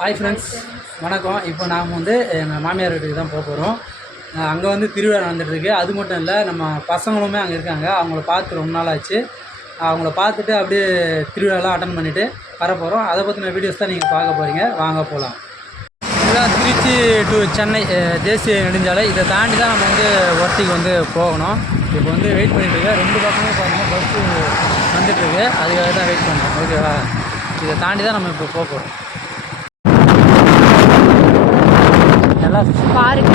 Hi friends வணக்கம். இப்போ நாம் வந்து எங்கள் மாமியார் வீட்டுக்கு தான் போக போகிறோம் அங்கே வந்து திருவிழா நடந்துகிட்ருக்கு அது மட்டும் இல்லை நம்ம பசங்களுமே அங்கே இருக்காங்க. அவங்கள பார்த்து ரொம்ப நாள் ஆச்சு. அவங்கள பார்த்துட்டு அப்படியே திருவிழாலாம் அட்டன் பண்ணிவிட்டு வர போகிறோம் அதை பற்றின வீடியோஸ் தான் நீங்கள் பார்க்க போகிறீங்க வாங்க போகலாம் இதுதான் திருச்சி டு சென்னை தேசிய நெடுஞ்சாலை. இதை தாண்டி தான் நம்ம வந்து ஒர்த்திக்கு வந்து போகணும். இப்போ வந்து வெயிட் பண்ணிட்டு இருக்கேன். ரெண்டு பக்கமும் பாருங்கள் பஸ்ஸு வந்துட்டுருக்கு. அதுக்காக தான் வெயிட் பண்ணுறோம் ஓகேவா இதை தாண்டி தான் நம்ம இப்போ போக போகிறோம் நல்லா பாருங்க.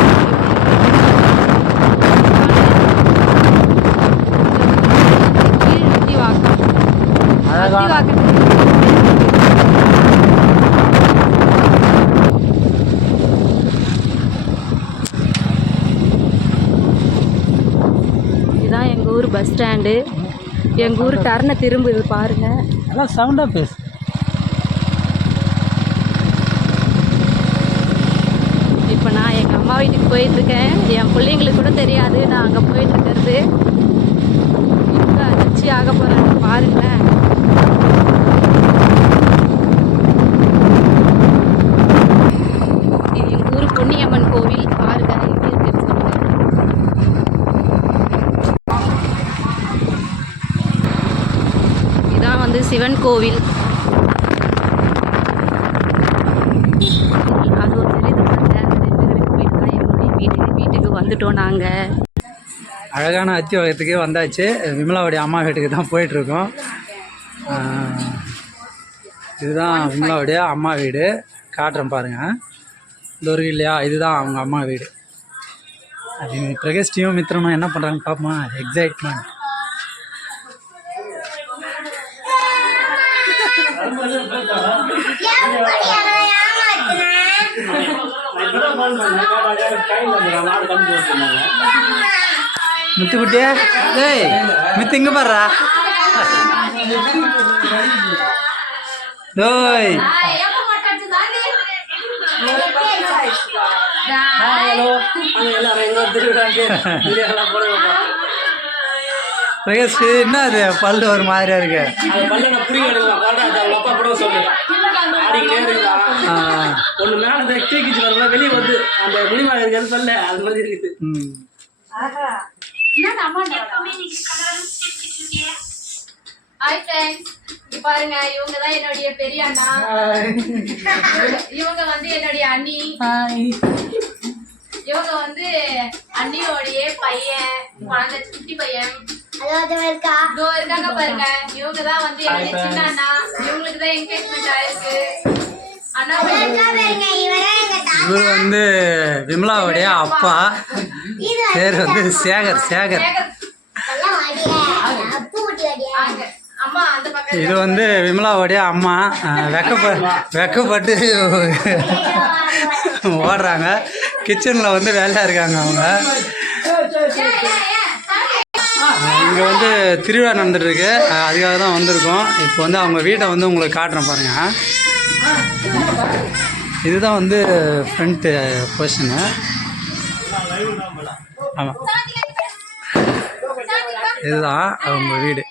இதுதான் எங்கள் ஊர் பஸ் ஸ்டாண்டு. எங்கள் ஊர் டர்னை திரும்புது பாருங்க. நல்லா சவுண்டாக பேசு. இப்போ நான் எங்கள் அம்மா வீட்டுக்கு போயிட்டுருக்கேன். என் பிள்ளைங்களுக்கு கூட தெரியாது நான் அங்கே போயிட்டுருக்கிறது. இப்போ அதிர்ச்சி ஆக போகிறேன் பாருங்களேன். சிவன் கோவில் ஊர் பொன்னியம்மன் கோவில் பாருங்க எப்படி இருக்குன்னு சொல்லுங்க இதான் வந்து சிவன் கோவில் அது ஒரு பெரிய தூரத்தில் அந்த ரெண்டு கடைக்கு போயிட்டு தான் என்னுடைய வீட்டுக்கு வீட்டுக்கு வந்துட்டோம் நாங்கள் அழகான அத்தியோகத்துக்கு வந்தாச்சு. விமலாவுடைய அம்மா வீட்டுக்கு தான் போயிட்டுருக்கோம். இதுதான் விமலாவுடைய அம்மா வீடு. காட்டுறேன் பாருங்கள் இந்த ஒரு இல்லையா? இதுதான் அவங்க அம்மா வீடு. அது பிரகஸ்டியும் மித்திரனும் என்ன பண்ணுறாங்க பார்ப்போம்? எக்ஸைட்மெண்ட் மித்து குட்டியா டேய் மித்து இங்கே பாடுறா டோய். என்ன அது? பல்லு ஒரு மாதிரியா இருக்கு. ஒன்று மேலே தூக்கிச்சு வரல வெளியே வந்து அந்த முடிமா இருக்கிறது சொல்ல அது மாதிரி இருக்குது. ம். ஹாய் ஃப்ரெண்ட்ஸ் பாருங்க இவங்க தான் என்னுடைய பெரிய அண்ணா. இவங்க வந்து என்னுடைய அண்ணி. இவங்க வந்து அண்ணியோடைய பையன் குழந்தை குட்டி பையன். இதோ இருக்காங்க பாருங்க. இவங்க தான் வந்து என்னுடைய சின்ன அண்ணா. இவங்களுக்கு தான் என்கேஜ்மெண்ட் ஆயிருக்கு. அண்ணா இவர் வந்து விமலாவுடைய அப்பா. பேர் வந்து சேகர் சேகர். இது வந்து விமலாவுடைய அம்மா. வெக்கப்ப வெக்கப்பட்டு ஓடுறாங்க. கிச்சனில் வந்து வேலையாக இருக்காங்க அவங்க. இங்கே வந்து திருவிழா நடந்துட்டுருக்கு. அதுக்காக தான் வந்திருக்கோம். இப்போ வந்து அவங்க வீட்டை வந்து உங்களுக்கு காட்டுறேன் பாருங்க. இதுதான் வந்து ஃப்ரண்ட்டு பொசிஷனு ஆமாம் இதுதான் அவங்க வீடு.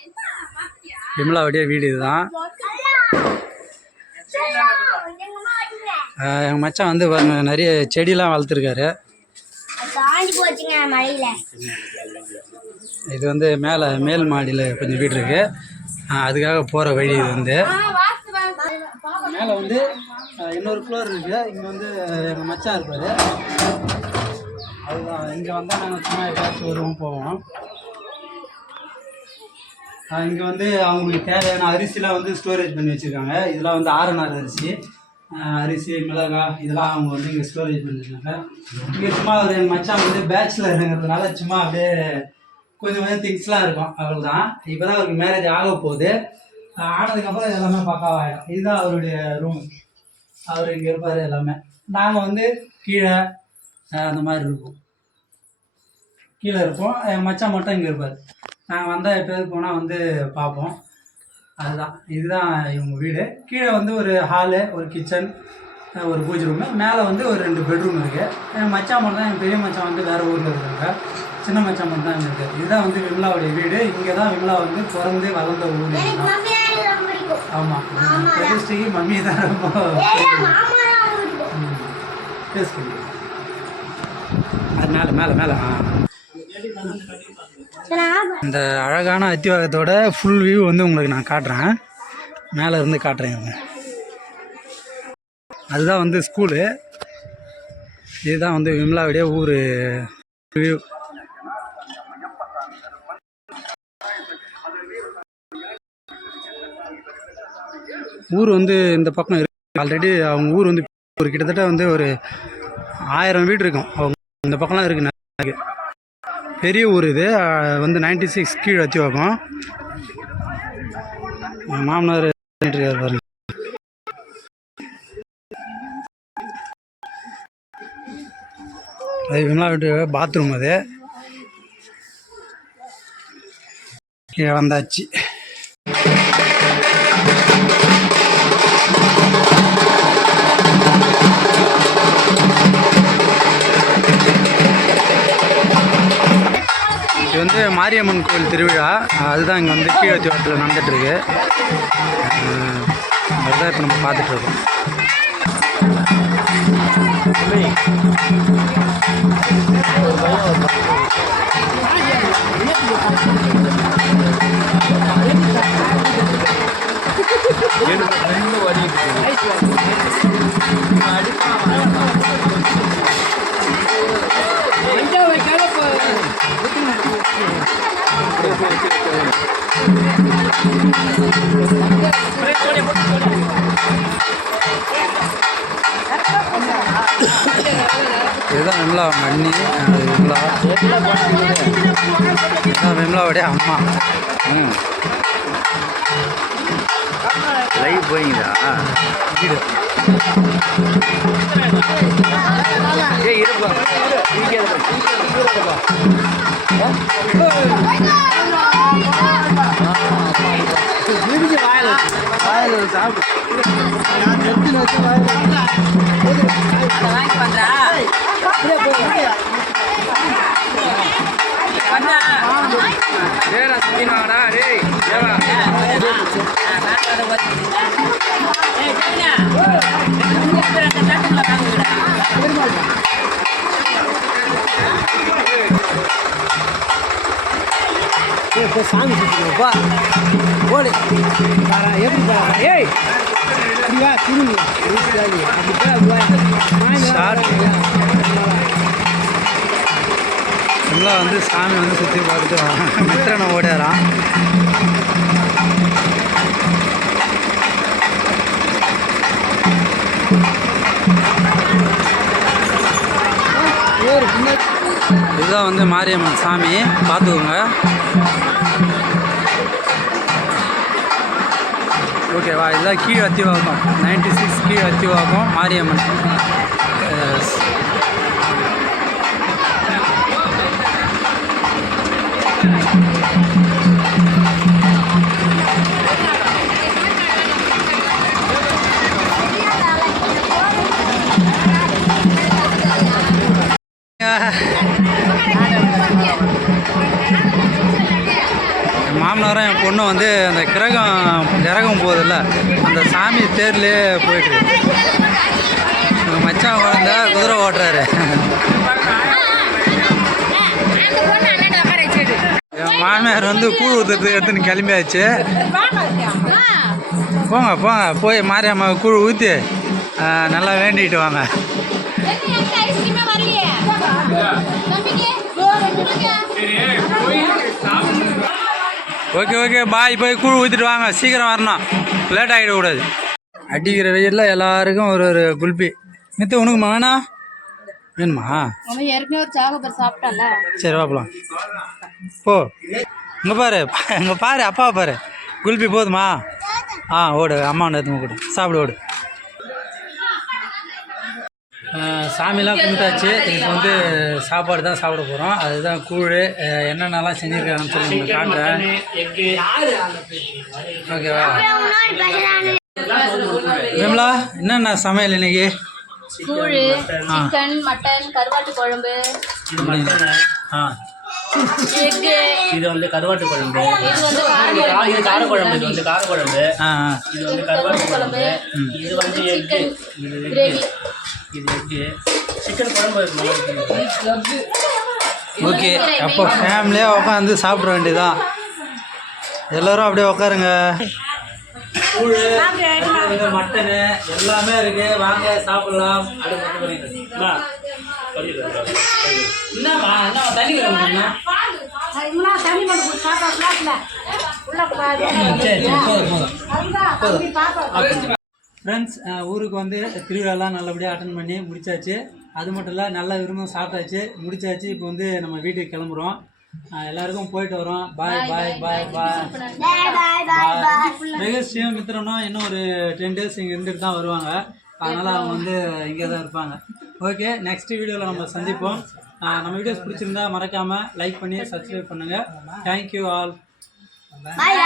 விமலாவுடைய வீடு இதுதான். எங்கள் மச்சான் வந்து பாருங்க நிறைய செடியெலாம் வளர்த்துருக்காரு. போச்சுங்க இது வந்து மேலே மேல் மாடியில் கொஞ்சம் வீடு இருக்குது அதுக்காக போகிற வழி இது வந்து. மேலே வந்து இன்னொரு ஃப்ளோர் இருக்குது இங்கே வந்து எங்கள் மச்சான் இருப்பார். அதுதான். இங்கே வந்தால் நாங்கள் சும்மா ஏதாச்சும் வருவோம் போவோம். இங்கே வந்து அவங்களுக்கு தேவையான அரிசிலாம் வந்து ஸ்டோரேஜ் பண்ணி வச்சுருக்காங்க. இதெல்லாம் வந்து ஆறுநாள் அரிசி. அரிசி மிளகாய் இதெல்லாம் அவங்க வந்து இங்கே ஸ்டோரேஜ் பண்ணியிருக்காங்க இங்கே சும்மா ஒரு எங்கள் மச்சான் வந்து பேச்சுலருங்கிறதுனால சும்மா அப்படியே கொஞ்சம் கொஞ்சம் திங்ஸ்லாம் இருக்கும். அவ்வளோதான் இப்போ தான் அவருக்கு மேரேஜ் ஆக போகுது ஆனதுக்கப்புறம் இது எல்லாமே பக்காவாகிடும் இதுதான் அவருடைய ரூம் அவர் இங்கே இருப்பார் எல்லாமே. நாங்கள் வந்து கீழே அந்த மாதிரி இருப்போம் கீழே இருப்போம். என் மச்சான் மட்டும் இங்கே இருப்பார். நாங்கள் வந்தால் எப்போயாவது போனால் வந்து பார்ப்போம். அதுதான். இதுதான் இவங்க வீடு. கீழே வந்து ஒரு ஹாலு ஒரு கிச்சன் ஒரு பூஜை ரூமு மேலே வந்து ஒரு ரெண்டு பெட்ரூம் இருக்குது என் மச்சான் மட்டும் தான் என் பெரிய மச்சான் வந்து வேறு ஊரில் இருக்காங்க. சின்ன மச்சான் மட்டும் தான் இங்கே இருக்குது இதுதான் வந்து விமலாவுடைய வீடு. இங்கே தான் விமலா வந்து பிறந்து வளர்ந்த ஊர். ஆமாம் பிரதிஷ்டைக்கு மம்மி தான் ரொம்ப அது மேலே மேலே மேலே. ஆ. இந்த அழகான அத்திவாகத்தோட ஃபுல் வியூ வந்து உங்களுக்கு நான் காட்டுறேன். மேலே இருந்து காட்டுறேன் இவங்க. அதுதான் வந்து ஸ்கூலு இதுதான் வந்து விமலாவுடைய ஊர். வியூ ஊர் வந்து இந்த பக்கம் இருக்கு. ஆல்ரெடி அவங்க ஊர் வந்து ஒரு கிட்டத்தட்ட வந்து ஒரு ஆயிரம் வீடு இருக்கும். அவங்க இந்த பக்கம்லாம் இருக்கு நிறைய. பெரிய ஊர் இது. வந்து நைன்டி சிக்ஸ் கீழே வச்சு வைப்போம் மாமனார் பண்ணிட்டு பாருங்க. அது விமலா வீட்டு பாத்ரூம் அது. கீழே வந்தாச்சு. மாரியம்மன் கோயில் திருவிழா அதுதான் இங்கே வந்து கீழத்தி வாரத்தில் நடந்துகிட்ருக்கு அதுதான் இப்போ நம்ம பார்த்துட்ருக்கோம் இதுதான் மண்ணி விமலா. விமலாவுடைய அம்மா. லைவ் போயிங்களா? வீடு. ஏய். இருப்பா ஏடா சுத்தினாடா டேய் ஏவா சாமி சுற்றுப்பா ஓடு எப்படி ஏய் ஃபுல்லாக வந்து சாமி வந்து சுற்றி பார்த்துட்டு மித்திரனை ஓடறான் இதுதான் வந்து மாரியம்மன் சாமி. பார்த்துக்கோங்க. ஓகேவா இதுதான் கீழ் அத்திவாக்கம் நைன்டி சிக்ஸ் கீழ் அத்திவாக்கம் மாரியம்மன் அஹ் என் என் பொண்ணு வந்து அந்த கிரகம் கிரகம் போகுதுல்ல அந்த சாமி தேர்லேயே போயிட்டு மச்சான் குழந்த குதிரை ஓட்டுறாரு. என் மாமியார் வந்து கூழ் ஊற்றுறதுக்கு எடுத்துன்னு கிளம்பியாச்சு. போங்க போங்க போய் மாரியம்மா கூழ் ஊற்றி நல்லா வேண்டிக்கிட்டு வாங்க. ஓகே ஓகே பாய் போய் கூழ் ஊற்றிட்டு வாங்க. சீக்கிரம் வரணும். லேட் ஆகிடக்கூடாது அடிக்கிற வெயிலில் எல்லாருக்கும் ஒரு ஒரு குல்பி. மித்த உனக்கு வேணா வேணுமா? சரி வாப்பலாம் போ. இங்கே பாரு. இங்கே பாரு அப்பாவை பாரு. குல்பி போதுமா? ஆ ஓடு. அம்மா எடுத்து கொடு. சாப்பிடு ஓடு. சாமிலாம் கும்பிட்டாச்சு. இப்போ வந்து சாப்பாடு தான் சாப்பிட போகிறோம் அதுதான் கூழ். என்னென்னலாம் செஞ்சுருக்காங்கன்னு சொல்லி உங்களுக்கு காட்டுறேன். ஓகேவா? விமலா என்னென்ன சமையல் இன்னைக்கு? கூழ் சிக்கன் மட்டன் கருவாட்டு குழம்பு. ஆ. இது வந்து கருவாட்டு குழம்பு. இது வந்து கார குழம்பு இது வந்து கார குழம்பு இது வந்து கருவாட்டு குழம்பு. இது வந்து இது இது எக்கு சிக்கன் குழம்பு இருக்கு ஓகே அப்போ ஃபேமிலியாக உட்காந்து சாப்பிட வேண்டியதான் எல்லாரும் அப்படியே உட்காருங்க கூழ் மட்டனு எல்லாமே இருக்கு. வாங்க சாப்பிடலாம். மட்டும். என்னம்மா என்ன தண்ணி போதும் போதும். ஃப்ரெண்ட்ஸ் ஊருக்கு வந்து திருவிழாலாம் நல்லபடியாக அட்டன் பண்ணி முடித்தாச்சு அது மட்டும் இல்லை நல்லா விரும்பும் சாப்பிட்டாச்சு. முடித்தாச்சு இப்போ வந்து நம்ம வீட்டுக்கு கிளம்புறோம். எல்லாருக்கும் போயிட்டு வரோம். பாய் பாய் பாய் பாய் ரெகஸ்டிய மித்திரம்னா இன்னும் ஒரு டென் டேஸ் இங்கே இருந்துட்டு தான் வருவாங்க. அதனால் அவங்க வந்து இங்கே தான் இருப்பாங்க. ஓகே நெக்ஸ்ட் வீடியோவில் நம்ம சந்திப்போம். நம்ம வீடியோஸ் பிடிச்சிருந்தா மறக்காமல் லைக் பண்ணி சப்ஸ்கிரைப் பண்ணுங்கள் தேங்க்யூ ஆல் பாய்